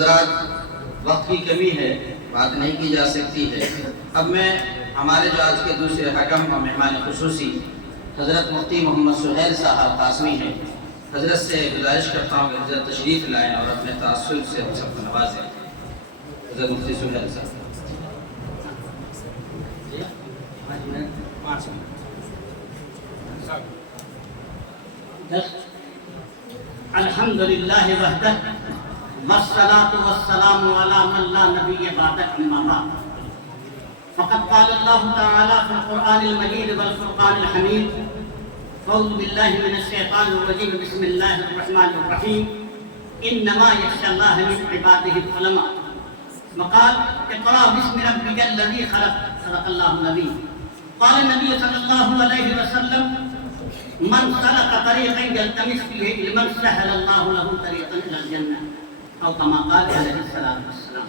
حضرات وقت کی کمی ہے، بات نہیں کی جا سکتی ہے۔ اب میں ہمارے جو آج کے دوسرے حکم اور مہمان خصوصی حضرت مفتی محمد سہیل صاحب قاسمی ہیں، حضرت سے گزارش کرتا ہوں کہ حضرت تشریف لائیں اور اپنے تأثر سے ہم سب کو نوازیں۔ حضرت مفتی سہیل صاحب۔ الحمدللہ وحدہ والصلاة والسلام علی من لا نبی بعدہ اما بعد فقد قال اللہ تعالی فی القرآن المجید والفرقان الحمید اعوذ باللہ من الشیطان الرجیم بسم اللہ الرحمن الرحیم انما یخشی اللہ من عبادہ العلماء وقال اقرأ باسم ربک الذی خلق صدق اللہ العظیم قال النبی صلی اللہ علیہ وسلم من سلک طریقا یلتمس فیہ علما سہل اللہ له طریقا الی الجنہ او کما قال علیہ الصلوۃ والسلام۔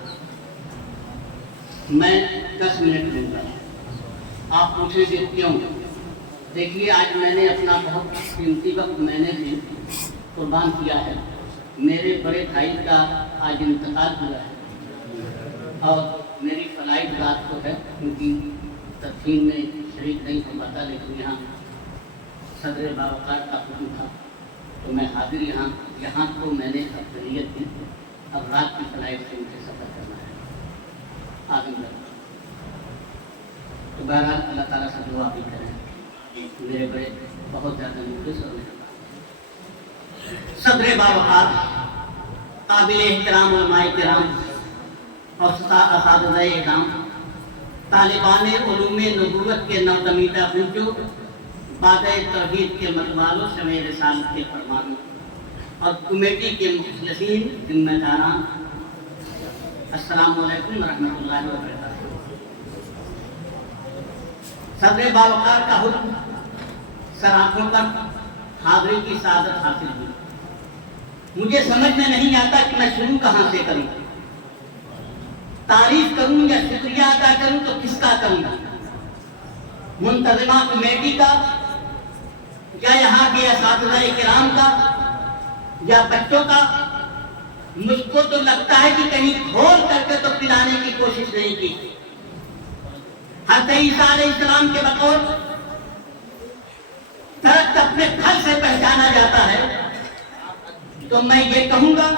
میں 10 منٹ لوں گا، آپ پوچھیں کہ کیوں؟ دیکھیے آج میں نے اپنا بہت قیمتی وقت میں نے بھی قربان کیا ہے۔ میرے بڑے بھائی کا آج انتقال ہوا ہے اور میری فلائٹ رات کو ہے، کیونکہ تدفین میں شریک نہیں ہو پاتا، لیکن یہاں صدر باوقار کا حکم تھا تو میں حاضر یہاں کو میں نے افضلیت دی۔ اب رات کی فلائٹ سے مجھے سفر کرنا ہے آدم گڑھ، تو بہرحال اللہ تعالیٰ سے دعا بھی کریں، میرے بڑے بہت زیادہ مخلص اور مہربان صدر باوقار، قابل احترام علماء کرام اور اساتذہ اعظام، طالبان علوم نبوت کے نودمیدہ بچوں، بادۂ توحید کے متوالوں، شمع رسالت کے فرمانوں اور کمیٹی کے مخلصین ذمہ داران، السلام علیکم ورحمۃ اللہ وبرکاتہ۔ صدر باوقار کا حکم سر آنکھوں تک حاضری کی سعادت حاصل ہوئی۔ مجھے سمجھ میں نہیں آتا کہ میں شروع کہاں سے کروں، تعریف کروں یا شکریہ ادا کروں تو کس کا کروں، منتظمہ کمیٹی کا یا یہاں کے اساتذہ کرام کا یا بچوں کا؟ مجھ کو تو لگتا ہے کہ کہیں کھول کر کے تو پلانے کی کوشش نہیں کی۔ حضرت عیسیٰ علیہ السلام کے بطور درخت اپنے پھل سے پہچانا جاتا ہے، تو میں یہ کہوں گا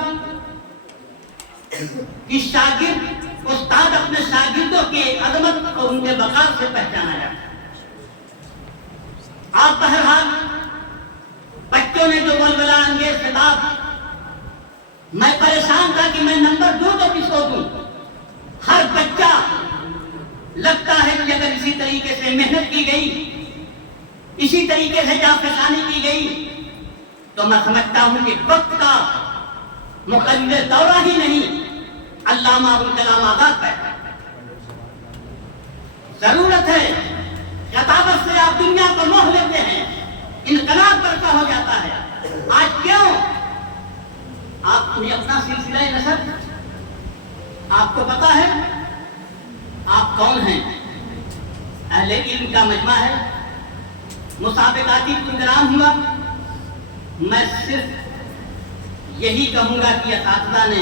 کہ شاگرد استاد اپنے شاگردوں کی عظمت اور ان کے وقار سے پہچانا جاتا ہے۔ آپ بہرحال بچوں نے جو ولولہ انگیز خطاب، میں پریشان تھا کہ میں نمبر 2 تو کس کو دوں۔ ہر بچہ لگتا ہے کہ اگر اسی طریقے سے محنت کی گئی، اسی طریقے سے جانفشانی کی گئی، تو میں سمجھتا ہوں کہ وقت کا مقرر دورہ ہی نہیں، علامہ ابوالکلام آزاد پیدا ضرورت ہے۔ خطابت سے آپ دنیا کو موہ لیتے ہیں، انقلاب برپا ہو جاتا ہے۔ آج کیوں؟ آپ نے اپنا سلسلہ نسب، آپ کو پتا ہے آپ کون ہیں؟ اہل علم کا مجمع ہے، مسابقاتی پروگرام ہوا۔ میں صرف یہی کہوں گا کہ اساتذہ نے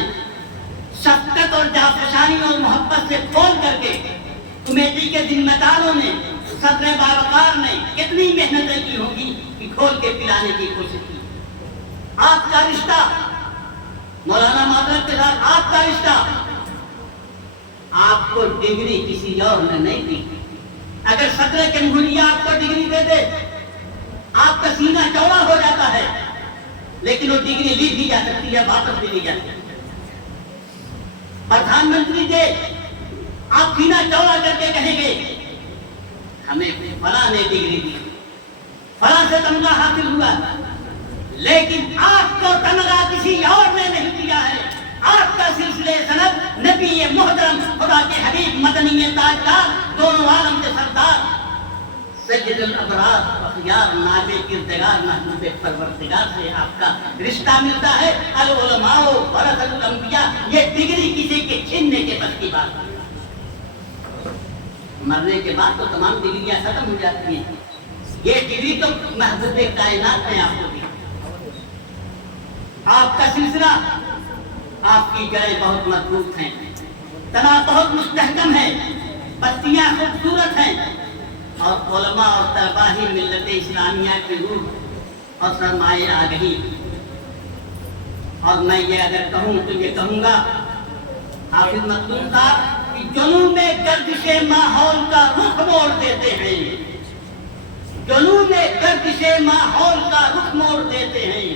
شفقت اور جانفشانی اور محبت سے کھول کر کے، کمیٹی کے ذمہ داروں نے، صدر باوقار نے کتنی محنتیں کی ہوں گی کہ کھول کے پلانے کی کوشش کی۔ آپ کا رشتہ مولانا معذرت کے ساتھ، آپ کا رشتہ، آپ کو ڈگری کسی اور نے نہیں دی۔ اگر صدر جمہوریہ آپ کو ڈگری دے دے، آپ کا سینہ چوڑا ہو جاتا ہے، لیکن وہ ڈگری لی بھی جا سکتی ہے، واپس بھی لی جا سکتی ہے۔ پردھان منتری دے، آپ سینہ چوڑا کر کے کہیں گے ہمیں فلاں نے ڈگری دی، فلاں سے تمغہ حاصل ہوا، لیکن آپ کو تمغہ کسی اور نے نہیں دیا ہے۔ آپ کا سلسلے سند نبی محترم، خدا کے حبیب، مدنی تاجدار، دونوں عالم کے سردار، سید الابرار اخیار، نائب کردگار، محبوب پروردگار سے آپ کا رشتہ ملتا ہے۔ العلماء ورثۃ الانبیاء، یہ ڈگری کسی کے چھیننے کے بس کی بات ہے۔ مرنے کے بعد تو تمام ڈگریاں ختم ہو جاتی ہیں، یہ ڈگری تو محبوب کائنات نے آپ کو دی۔ آپ کا سلسلہ آپ کی جڑیں بہت مضبوط ہیں، تنا بہت مستحکم ہے، پتیاں خوبصورت ہیں، اور علماء اور طلباء ہی ملت اسلامیہ کی روح اور سرمایہ آگہی۔ اور میں یہ اگر کہوں تو یہ کہوں گا حافظ مخدوم صاحب کہ جنون میں گردش ماحول کا رخ موڑ دیتے ہیں، جنون میں گردش ماحول کا رخ موڑ دیتے ہیں۔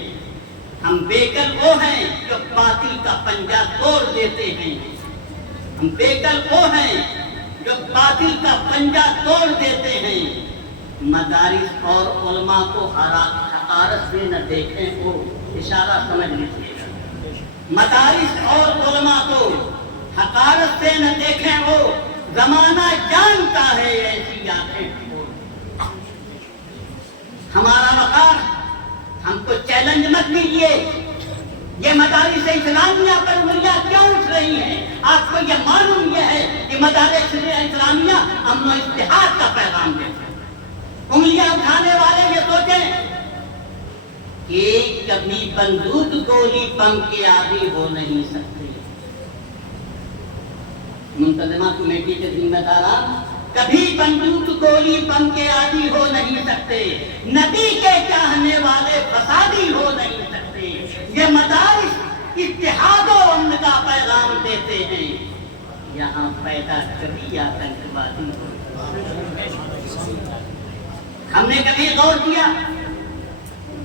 ہم بیکل وہ ہیں جو باطل کا پنجہ توڑ دیتے ہیں، ہم بیکل وہ ہیں جو باطل کا پنجہ توڑ دیتے ہیں۔ مدارس اور علماء کو حقارت سے نہ دیکھیں، وہ اشارہ سمجھ لیجیے گا۔ مدارس اور علماء کو حقارت سے نہ دیکھیں، وہ زمانہ جانتا ہے ایسی آنکھیں کھول۔ ہمارا وقار، ہم کو چیلنج مت لیجیے۔ یہ مدارس اسلامیہ پر انگلیاں کیوں اٹھ رہی ہیں؟ آپ کو یہ معلوم یہ ہے کہ مدارس اسلامیہ امن و اتحاد کا پیغام دیتے ہیں۔ انگلیاں اٹھانے والے یہ سوچیں کہ کبھی بندوق گولی بم کے عادی ہو نہیں سکتے۔ منتظمہ کمیٹی کے ذمہ داران کبھی بندوق گولی بم کے عادی ہو نہیں سکتے، نبی کے چاہنے والے فسادی ہو نہیں سکتے۔ یہ مدارس اتحاد و امن کا پیغام دیتے ہیں، یہاں پیدا کبھی آتنکوادی ہو۔ ہم نے کبھی غور کیا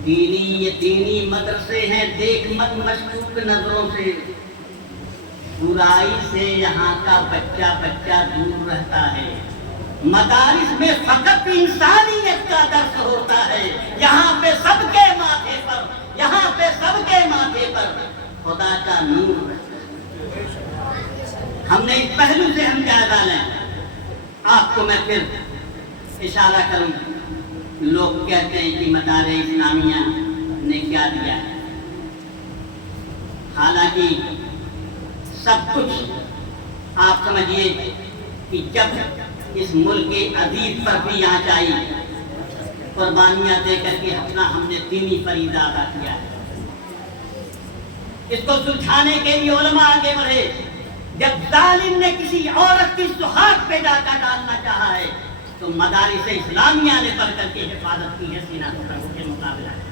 یہ دینی مدرسے ہیں، دیکھ مت مشکوک نظروں سے، برائی سے یہاں کا بچہ دور رہتا ہے۔ مدارس میں فقط انسانیت کا درس ہوتا ہے، یہاں پہ سب کے ماتھے پر، یہاں پہ سب کے ماتھے پر خدا کا نور رہتا ہے۔ ہم نے اس پہلو سے ہم جائزہ لیں۔ آپ کو میں پھر اشارہ کروں، لوگ کہتے ہیں کہ مدارس اسلامیہ نے کیا دیا ہے، حالانکہ سب کچھ آپ سمجھیے کہ جب اس ملک کے عزیز پر بھی آنچ آئی، قربانیاں دے کر کے اپنا ہم نے دینی فریضہ ادا کیا ہے۔ اس کو سلجھانے کے لیے علماء آگے بڑھے۔ جب ظالم نے کسی عورت کی سہاگ پہ جا کر ڈالنا چاہا ہے تو مدارس اسلامیہ نے پڑھ کر کے حفاظت کی ہے، سینہ پکڑ کے مقابلہ ہے۔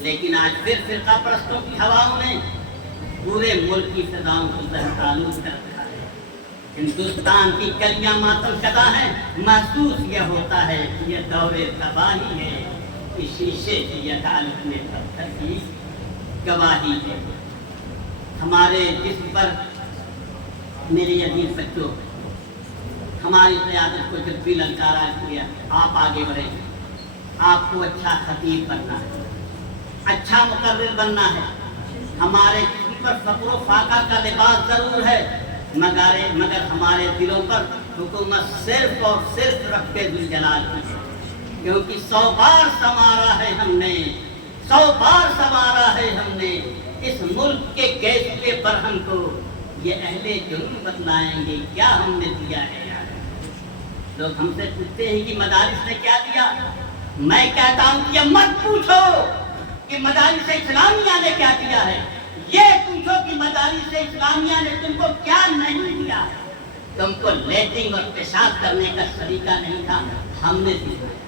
لیکن آج پھر فرقہ پرستوں کی ہواؤں نے پورے ملک کی فضاؤں کو زہرآلود کر رکھا ہے۔ ہندوستان کی گلیاں ماتم شدہ ہیں، محسوس یہ ہوتا ہے کہ یہ دور تباہی ہے، کہ شیشے کی عدالت میں پتھر کی گواہی ہے۔ ہمارے جسم پر میرے عزیز بچوں، ہماری قیادت کو جب بھی للکارا کیا، آپ آگے بڑھیں، آپ کو اچھا خطیب بننا ہے، اچھا مقرر بننا ہے۔ ہمارے جسم پر فخر و فاقہ کا لباس ضرور ہے، مگر ہمارے دلوں پر حکومت صرف اور صرف رب ذوالجلال کی ہے، کیونکہ 100 بار سنوارا ہے ہم نے، 100 بار سنوارا ہے ہم نے اس ملک کے گیس کے برہم کو، یہ اہل جنون بتلائیں گے کیا ہم نے دیا ہے۔ لوگ ہم سے پوچھتے ہیں کہ مدارس نے کیا دیا، میں کہتا ہوں کہ مت پوچھو کہ مدارس اسلامیہ نے کیا دیا ہے، یہ پوچھو کہ مدارس اسلامیہ نے تم کو کیا نہیں دیا۔ تم کو لیٹرنگ اور پیشاب کرنے کا طریقہ نہیں تھا، ہم نے سکھایا۔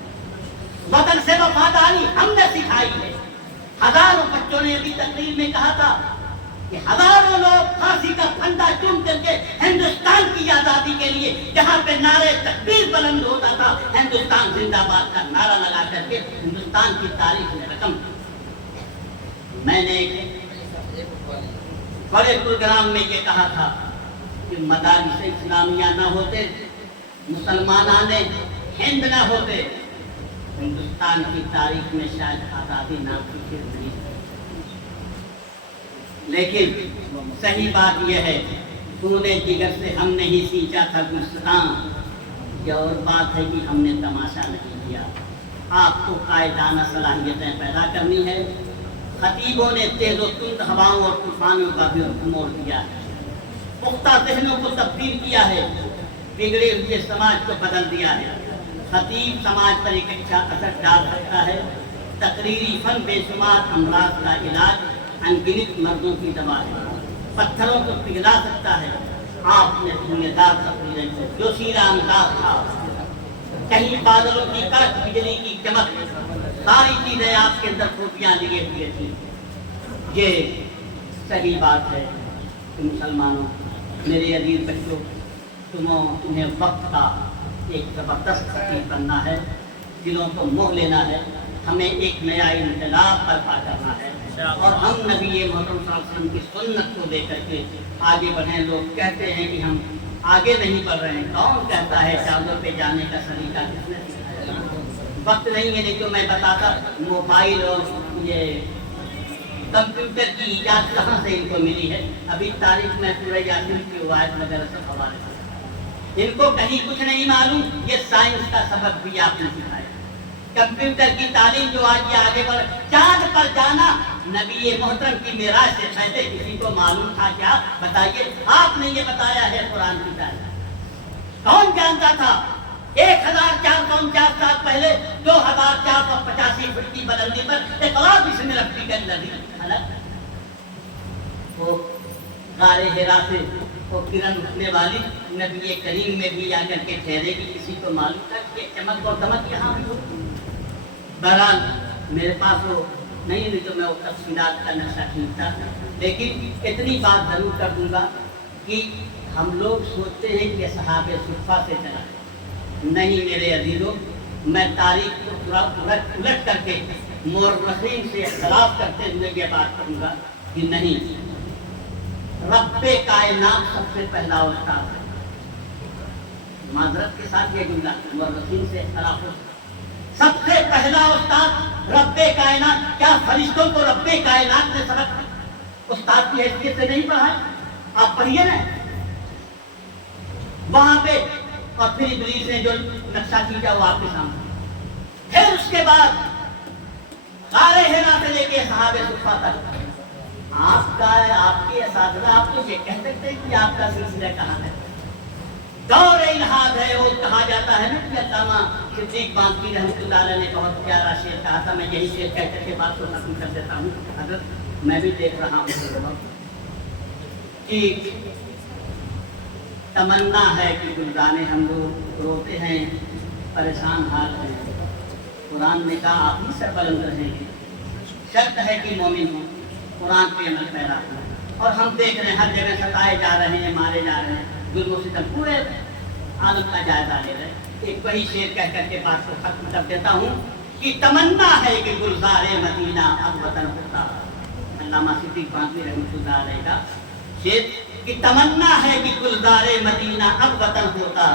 وطن سے وفاداری ہم نے سکھائی ہے۔ ہزاروں بچوں نے ابھی تقریر میں کہا تھا کہ ہزاروں لوگ پھانسی کا پھندا چوم کر کے ہندوستان کی آزادی کے لیے، جہاں پہ نعرے تکبیر بلند ہوتا تھا، ہندوستان زندہ باد کا نعرہ لگا کر کے ہندوستان کی تاریخ میں رقم۔ میں نے ایک بڑے پروگرام میں یہ کہا تھا کہ مدارس اسلامیہ نہ ہوتے، مسلمانان ہند نہ ہوتے، ہندوستان کی تاریخ میں شاید آزادی نام کی چیز نہیں۔ لیکن صحیح بات یہ ہے، خون جگر سے ہم نے ہی سینچا تھا گلستان، یہ اور بات ہے کہ ہم نے تماشا نہیں کیا۔ آپ کو قائدانہ صلاحیتیں پیدا کرنی ہے۔ خطیبوں نے تیز و تند ہواؤں اور طوفانوں کا بھی رخ موڑ دیا ہے، پختہ ذہنوں کو تبدیل کیا ہے، بگڑے ہوئے سماج کو بدل دیا ہے۔ خطیب سماج پر ایک اچھا اثر ڈال سکتا ہے۔ تقریری فن بے شمار امراض کا علاج، ان گنت مردوں کی دوا ہے۔ پتھروں کو پگھلا سکتا ہے، آپ نے دنیا دار تقریر کو جو سیرا انداز تھا، کہیں بادلوں کی کڑک بجلی کی چمک، ساری چیزیں آپ کے اندر خوبیاں لیے ہوئے تھیں۔ یہ صحیح بات ہے کہ مسلمانوں، میرے عزیز بچوں، تمہیں وقت کا ایک زبردست خطیب بننا ہے، دلوں کو موہ لینا ہے، ہمیں ایک نیا انقلاب برپا کرنا ہے، اور ہم نبی محترم صلی اللہ علیہ وسلم کی سنت کو لے کر کے آگے بڑھیں۔ لوگ کہتے ہیں کہ ہم آگے نہیں بڑھ رہے ہیں، کون کہتا ہے چاندوں پہ جانے کا سلیقہ کس نے سکھایا؟ وقت نہیں ہے، نہیں تو میں بتاتا موبائل اور یہ کمپیوٹر کی ایجاد کہاں سے ان کو ملی ہے۔ ابھی تاریخ میں سورہ یاسین کی روایت وغیرہ سے حوالے سے ان کو کہیں کچھ نہیں معلوم، یہ سائنس کا سبق بھی آپ نے سکھایا۔ کمپیوٹر کی تعلیم جو آج یہ آگے بڑھ، چاند پر جانا نبی محترم کی معراج سے پہلے کسی کو معلوم تھا کیا؟ بتائیے، آپ نے یہ بتایا ہے قرآن کی تعلیم، کون جانتا تھا؟ 1449 سال پہلے 2485 فٹ کی بلندی پر اقرا بسم ربک الذی خلق، وہ غار حرا سے وہ کرن اٹھنے والی نبی کریم میں بھی آ کر کے ٹھہرے گی، کسی کو معلوم تھا کہ چمک اور دمک یہاں بھی ہوگی؟ بہرحال میرے پاس وہ نہیں تو میں وہ تفصیلات کا نقشہ کھینچتا تھا، لیکن اتنی بات ضرور کر دوں گا کہ ہم لوگ سوچتے ہیں کہ صحاب صفہ سے چلا ہے، نہیں میرے عزیزوں، میں تاریخ کو تھوڑا الٹ کر کے مورخین سے اختلاف کرتے ہوئے یہ بات کروں گا کہ نہیں، رب کائنات سب سے پہلا استاد ہے۔ معذرت کے ساتھ یہ جملہ مورخین سے اختلاف ہو، سب سے پہلا استاد رب کائنات۔ کیا فرشتوں کو رب کائنات نے سبق استاد کی حیثیت سے نہیں پڑھا؟ آپ پڑھیے نا وہاں پہ، اور پھر ابلیس نے جو نقشہ کھینچا وہ آپ کے سامنے، پھر اس کے بعد غار حرا سے لے کے صحاب صفہ تک آپ کا، آپ کے اساتذہ آپ کو یہ کہہ سکتے ہیں کہ آپ کا سلسلہ کہاں ہے؟ دور الہاد ہے، وہ کہا جاتا ہے نا کہ علامہ صدیق بانکی رحمۃ اللہ علیہ نے بہت پیارا شعر کہا تھا، میں یہی شعر کہہ کر کے بات کو ختم کر دیتا ہوں۔ حضرت میں بھی دیکھ رہا ہوں کہ تمنا ہے کہ گلدانے ہم لوگ روتے ہیں، پریشان حال ہیں، قرآن نے کہا آپ ہی سر بلند رہیں گے، شرط ہے کہ مومن ہوں، قرآن پہ عمل پیرا ہوں، اور ہم دیکھ رہے ہیں ہر جگہ ستائے جا رہے ہیں، مارے جا رہے ہیں، ظلم و ستم پورے عالم کا جائزہ لے رہے ہیں۔ ایک وہی شعر کہہ کر کے بات کو ختم کر دیتا ہوں کہ تمنا ہے کہ گلزار مدینہ اب وطن ہوتا، علامہ صدیق بانکی رحمۃ اللہ علیہ کا شعر کہ تمنا ہے کہ گلزار مدینہ اب وطن ہوتا،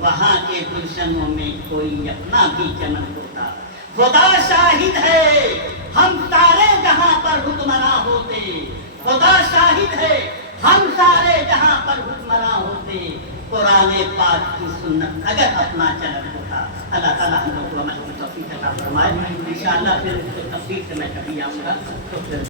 وہاں کے گلشنوں میں کوئی اپنا بھی چمن ہوتا، خدا شاہد ہے ہم سارے جہاں پر حکمراں ہوتے، خدا شاہد ہے ہم سارے جہاں پر حکمراں ہوتے، قرآن پاک کی سنت اگر اپنا چلن ہوتا۔ اللہ تعالیٰ ہم لوگ کو عمل کی توفیق عطا فرمائے۔ انشاءاللہ پھر تفصیل سے میں کبھی آؤں گا تو پھر